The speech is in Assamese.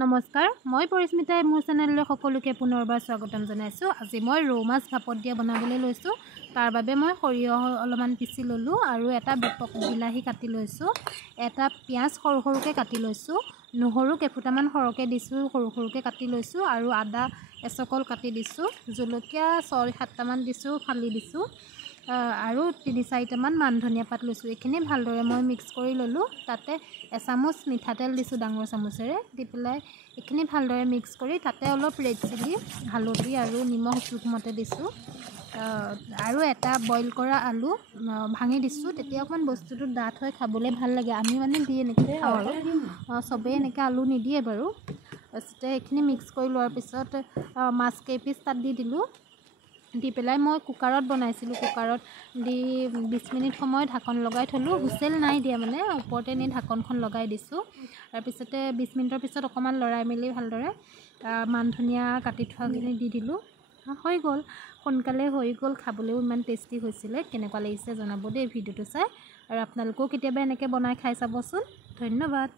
নমস্কাৰ, মই পৰিস্মিতাই মোৰ চেনেললৈ সকলোকে পুনৰবাৰ স্বাগতম জনাইছোঁ। আজি মই ৰৌ মাছ ভাপত দিয়া বনাবলৈ লৈছোঁ। তাৰ বাবে মই সৰিয়হ অলপমান পিচি ল'লোঁ আৰু এটা বিলাহী কাটি লৈছোঁ। এটা পিঁয়াজ সৰু সৰুকৈ কাটি লৈছোঁ। নহৰু কেইফুটামান সৰহকৈ দিছোঁ, সৰু সৰুকৈ কাটি লৈছোঁ আৰু আদা এচকল কাটি দিছোঁ। জলকীয়া 6-7টামান দিছোঁ, ফালি দিছোঁ আৰু 3-4টামান মান ধনিয়া পাত লৈছোঁ। এইখিনি ভালদৰে মই মিক্স কৰি ল'লোঁ। তাতে এচামুচ মিঠাতেল দিছোঁ ডাঙৰ চামুচেৰে, দি পেলাই এইখিনি ভালদৰে মিক্স কৰি তাতে অলপ ৰেড চিলি, হালধি আৰু নিমখ জোখমতে দিছোঁ আৰু এটা বইল কৰা আলু ভাঙি দিছোঁ। তেতিয়া অকণমান বস্তুটো ডাঠ হৈ খাবলৈ ভাল লাগে। আমি মানে দি এনেকৈ খাওঁ আৰু চবেই এনেকৈ আলু নিদিয়ে বাৰু। তাৰপিছতে এইখিনি মিক্স কৰি লোৱাৰ পিছত মাছ কেইপিচ তাত দি দিলোঁ। দি পেলাই মই কুকাৰত বনাইছিলোঁ। কুকাৰত দি 20 মিনিট সময় ঢাকন লগাই থ'লোঁ। হুইচেল নাই দিয়া, মানে ওপৰতে নি ঢাকনখন লগাই দিছোঁ। তাৰপিছতে 20 মিনিটৰ পিছত অকণমান লৰাই মেলি ভালদৰে মান ধনিয়া কাটি থোৱাখিনি দি দিলোঁ। হৈ গ'ল, সোনকালে হৈ গ'ল, খাবলৈও ইমান টেষ্টি হৈছিলে। কেনেকুৱা লাগিছে জনাব দেই ভিডিঅ'টো চাই, আৰু আপোনালোকেও কেতিয়াবা এনেকৈ বনাই খাই চাবচোন। ধন্যবাদ।